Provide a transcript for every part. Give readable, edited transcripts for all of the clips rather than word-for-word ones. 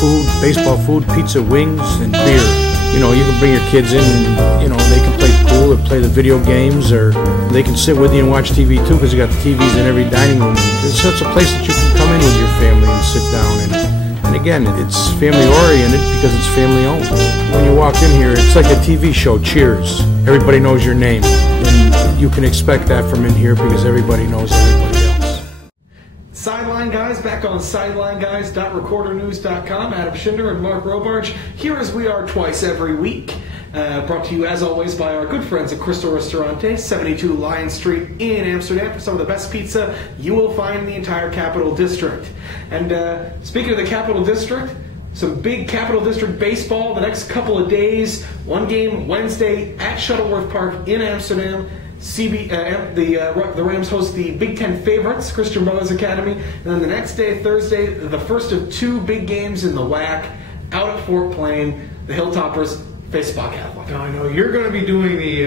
food, baseball food, pizza, wings, and beer. You know, you can bring your kids in and, you know, they can play pool or play the video games, or they can sit with you and watch TV too, because you got the TVs in every dining room. It's such a place that you can come in with your family and sit down. And again, it's family oriented because it's family owned. When you walk in here, it's like a TV show, Cheers. Everybody knows your name. And you can expect that from in here because everybody knows everybody else. Sideline Guys, back on SidelineGuys.recordernews.com. Adam Schinder and Mark Robarge, here as we are twice every week. Brought to you, as always, by our good friends at Crystal Ristorante, 72 Lion Street in Amsterdam, for some of the best pizza you will find in the entire Capital District. And speaking of the Capital District, some big Capital District baseball the next couple of days. One game Wednesday at Shuttleworth Park in Amsterdam. The Rams host the Big Ten favorites, Christian Brothers Academy. And then the next day, Thursday, the first of two big games in the WAC out at Fort Plain. The Hilltoppers face Spa Catholic. Now, I know you're going to be doing the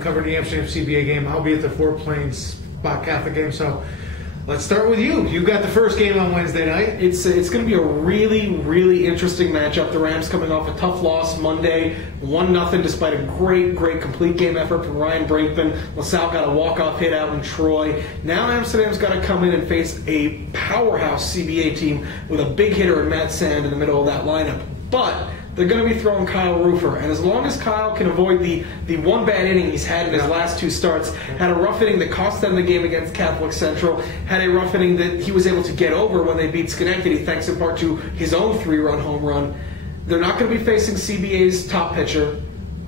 covering the Amsterdam CBA game. I'll be at the Fort Plains Spa Catholic game. So let's start with you. You got the first game on Wednesday night. It's going to be a really, really interesting matchup. The Rams coming off a tough loss Monday, 1-0, despite a great complete game effort from Ryan Brinkman. LaSalle got a walk-off hit out in Troy. Now Amsterdam's got to come in and face a powerhouse CBA team with a big hitter in Matt Sand in the middle of that lineup. But they're going to be throwing Kyle Rufer, and as long as Kyle can avoid the one bad inning he's had in his last two starts, had a rough inning that cost them the game against Catholic Central, had a rough inning that he was able to get over when they beat Schenectady, thanks in part to his own 3-run home run. They're not going to be facing CBA's top pitcher.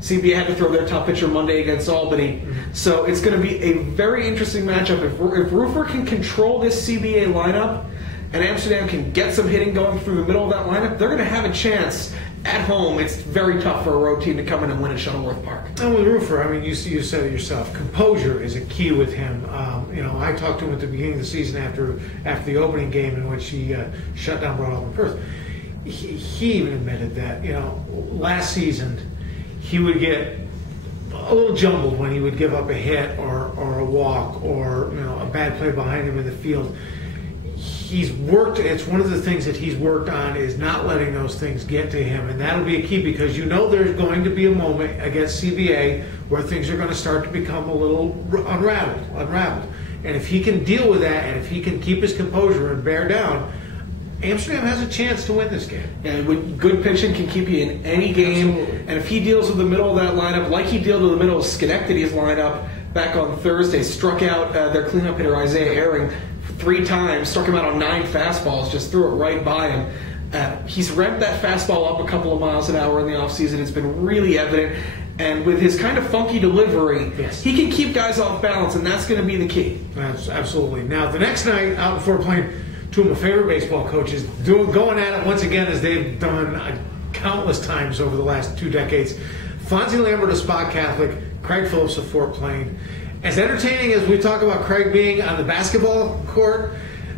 CBA had to throw their top pitcher Monday against Albany. So it's going to be a very interesting matchup. If Rufer can control this CBA lineup, and Amsterdam can get some hitting going through the middle of that lineup, they're going to have a chance. At home, it's very tough for a road team to come in and win at Shuttleworth Park. And with Rufer, I mean, you said it yourself. Composure is a key with him. You know, I talked to him at the beginning of the season after the opening game in which he shut down Broad Albany Perth. He even admitted that, you know, last season he would get a little jumbled when he would give up a hit or a walk or, you know, a bad play behind him in the field. He's worked, it's one of the things that he's worked on is not letting those things get to him, and that'll be a key because you know there's going to be a moment against CBA where things are going to start to become a little unraveled. And if he can deal with that and if he can keep his composure and bear down, Amsterdam has a chance to win this game. And with good pitching can keep you in any game. Absolutely. And if he deals with the middle of that lineup, like he dealt with the middle of Schenectady's lineup back on Thursday, struck out their cleanup hitter Isaiah Herring 3 times, struck him out on 9 fastballs, just threw it right by him. He's revved that fastball up a couple of miles an hour in the offseason. It's been really evident. And with his kind of funky delivery, yes, he can keep guys off balance, and that's going to be the key. Absolutely. Now, the next night out in Fort Plain, two of my favorite baseball coaches going at it once again as they've done countless times over the last 2 decades. Fonzie Lambert of Spa Catholic, Craig Phillips of Fort Plain. As entertaining as we talk about Craig being on the basketball court,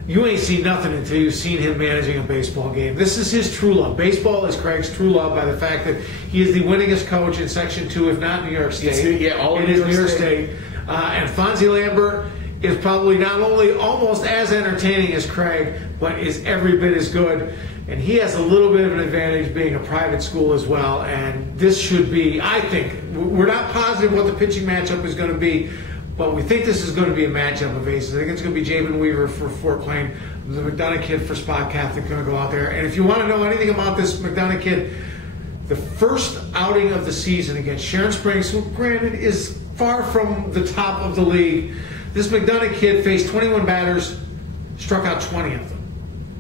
you ain't seen nothing until you've seen him managing a baseball game. This is his true love. Baseball is Craig's true love by the fact that he is the winningest coach in Section 2, if not New York State. All in New York State. And Fonzie Lambert is probably not only almost as entertaining as Craig, but is every bit as good. And he has a little bit of an advantage being a private school as well. And this should be, I think, we're not positive what the pitching matchup is going to be, but we think this is going to be a matchup of aces. I think it's going to be Javen Weaver for Fort Plain, the McDonough kid for Spa Catholic going to go out there. And if you want to know anything about this McDonough kid, the first outing of the season against Sharon Springs, who granted is far from the top of the league, this McDonough kid faced 21 batters, struck out 20 of them.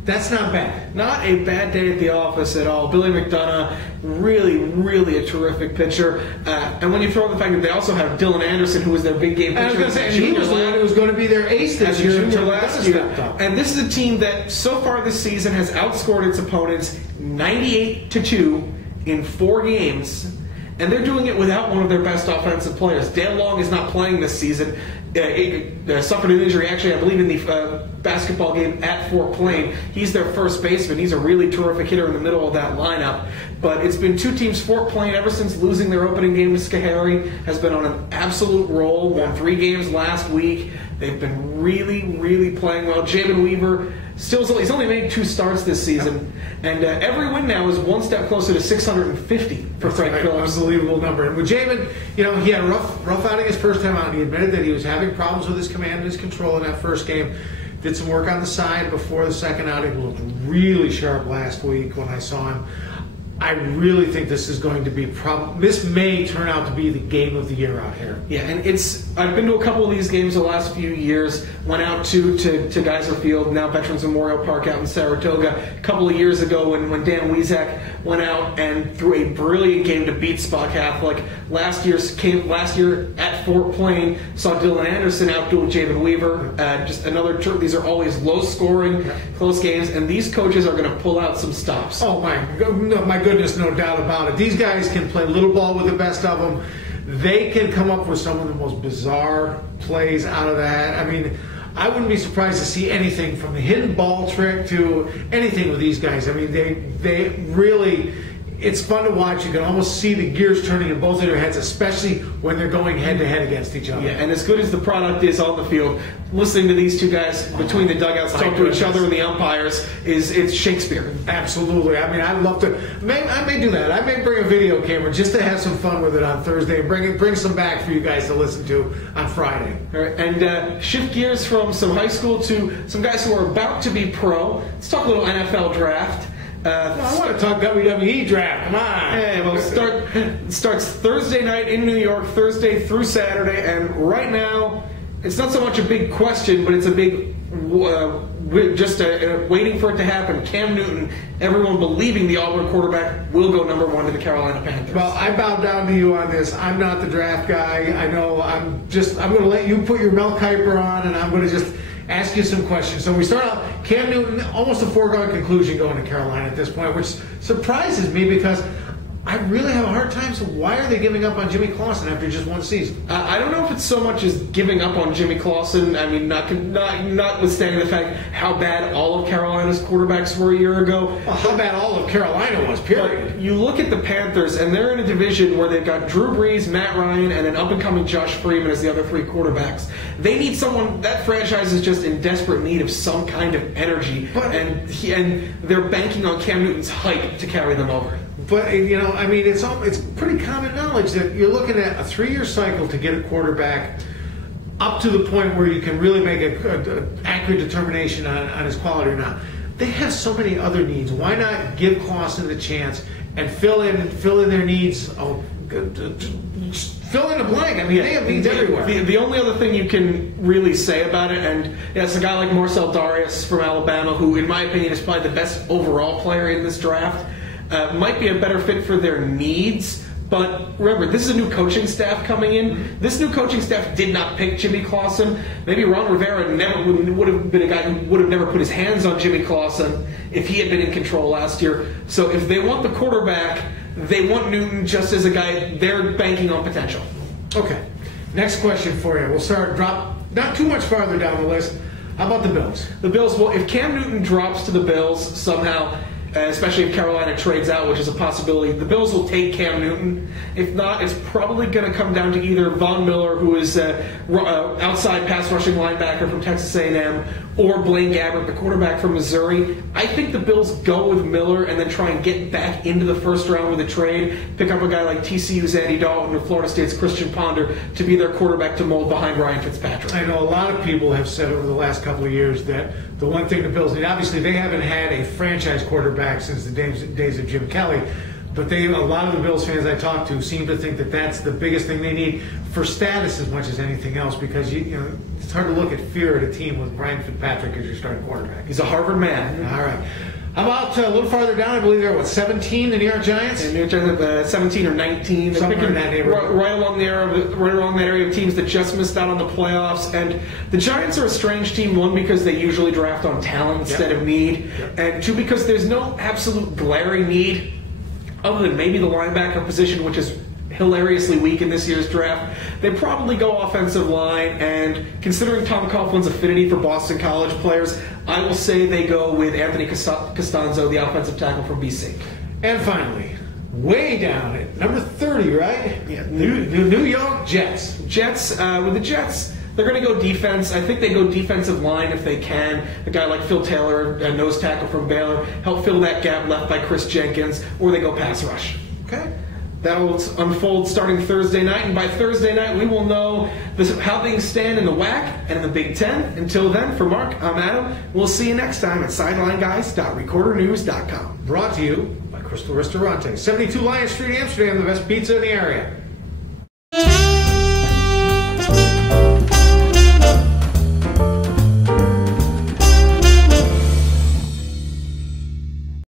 That's not bad. Not a bad day at the office at all. Billy McDonough, really a terrific pitcher. And when you throw in the fact that they also have Dylan Anderson, who was their big game pitcher. I was going to say, and he was the one who was going to be their ace this year. Junior last year. And this is a team that so far this season has outscored its opponents 98-2 in 4 games. And they're doing it without one of their best offensive players. Dale Long is not playing this season. Suffered an injury, actually, I believe, in the basketball game at Fort Plain. He's their first baseman. He's a really terrific hitter in the middle of that lineup. But it's been 2 teams. Fort Plain, ever since losing their opening game to Schoharie, has been on an absolute roll. Won 3 games last week. They've been really playing well. Javen Weaver he's only made 2 starts this season, and every win now is one step closer to 650 for Frank Phillips. Unbelievable number. And with Jamin, he had a rough outing his first time out, and he admitted that he was having problems with his command and his control in that first game. Did some work on the side before the second outing. Looked really sharp last week when I saw him. I really think this is going to be this may turn out to be the game of the year out here. Yeah, and I've been to a couple of these games the last few years. Went out to Geyser Field, now Veterans Memorial Park out in Saratoga. A couple of years ago when Dan Weizak went out and threw a brilliant game to beat Spa Catholic. Last year at Fort Plain, saw Dylan Anderson outduel Javen Weaver. Just another. These are always low-scoring, close games, and these coaches are going to pull out some stops. Oh my goodness, no doubt about it. These guys can play little ball with the best of them. They can come up with some of the most bizarre plays out of that. I mean, I wouldn't be surprised to see anything from the hidden ball trick to anything with these guys. I mean, they really, it's fun to watch. You can almost see the gears turning in both of their heads, especially when they're going head-to-head against each other. Yeah, and as good as the product is on the field, listening to these 2 guys between the dugouts talk to each other and the umpires it's Shakespeare. Absolutely. I mean, I'd love to. I may do that. I may bring a video camera just to have some fun with it on Thursday and bring some back for you guys to listen to on Friday. All right, and shift gears from some high school to some guys who are about to be pro. Let's talk a little NFL draft. I want to talk WWE draft. Come on. Hey, well, starts Thursday night in New York, Thursday through Saturday, and right now it's not so much a big question, but it's a big waiting for it to happen. Cam Newton, everyone believing the Auburn quarterback will go number 1 to the Carolina Panthers. Well, I bow down to you on this. I'm not the draft guy. I know. I'm going to let you put your Mel Kiper on, and I'm going to just ask you some questions. So we start out, Cam Newton, almost a foregone conclusion going to Carolina at this point, which surprises me because I really have a hard time. So why are they giving up on Jimmy Clausen after just 1 season? I don't know if it's so much as giving up on Jimmy Clausen. I mean, notwithstanding the fact how bad all of Carolina's quarterbacks were a year ago. Well, how bad all of Carolina was, period. But you look at the Panthers, and they're in a division where they've got Drew Brees, Matt Ryan, and an up-and-coming Josh Freeman as the other 3 quarterbacks. They need someone. That franchise is just in desperate need of some kind of energy, and they're banking on Cam Newton's hype to carry them over. But, I mean, it's pretty common knowledge that you're looking at a 3-year cycle to get a quarterback up to the point where you can really make an accurate determination on his quality or not. They have so many other needs. Why not give Clausen the chance and fill in their needs? Fill in the blank. I mean, they have needs everywhere. The only other thing you can really say about it, and it's a guy like Marcel Darius from Alabama, who, in my opinion, is probably the best overall player in this draft. Might be a better fit for their needs, but remember, this is a new coaching staff coming in. This new coaching staff did not pick Jimmy Clausen. Maybe Ron Rivera would have been a guy who would have never put his hands on Jimmy Clausen if he had been in control last year. So if they want the quarterback, they want Newton just as a guy they're banking on potential. Okay, next question for you. We'll drop not too much farther down the list. How about the Bills? The Bills, well, if Cam Newton drops to the Bills somehow, especially if Carolina trades out, which is a possibility, the Bills will take Cam Newton. If not, it's probably going to come down to either Von Miller, who is outside pass rushing linebacker from Texas A&M, or Blaine Gabbert, the quarterback from Missouri. I think the Bills go with Miller and then try and get back into the first round with a trade, pick up a guy like TCU's Andy Dalton or Florida State's Christian Ponder to be their quarterback to mold behind Ryan Fitzpatrick. I know a lot of people have said over the last couple of years that the one thing the Bills need, obviously they haven't had a franchise quarterback since the days of Jim Kelly, but a lot of the Bills fans I talk to seem to think that that's the biggest thing they need for status as much as anything else, because it's hard to look at fear at a team with Ryan Fitzpatrick as your starting quarterback. He's a Harvard man. All right. How about a little farther down? I believe they're 17, the New York Giants. New York Giants, 17 or 19. Somewhere in that neighborhood. Right along that area of teams that just missed out on the playoffs. And the Giants are a strange team. One, because they usually draft on talent instead of need, and 2, because there's no absolute glaring need other than maybe the linebacker position, which is hilariously weak in this year's draft. They probably go offensive line, and considering Tom Coughlin's affinity for Boston College players, I will say they go with Anthony Costanzo, the offensive tackle from BC. And finally, way down at number 30, right? Yeah. New York Jets. With the Jets, They're going to go defense. I think they go defensive line if they can. A guy like Phil Taylor, a nose tackle from Baylor, help fill that gap left by Chris Jenkins, or they go pass rush. Okay. That will unfold starting Thursday night, and by Thursday night we will know how things stand in the WAC and in the Big Ten. Until then, for Mark, I'm Adam. We'll see you next time at SidelineGuys.recordernews.com. Brought to you by Crystal Ristorante, 72 Lion Street, Amsterdam, the best pizza in the area.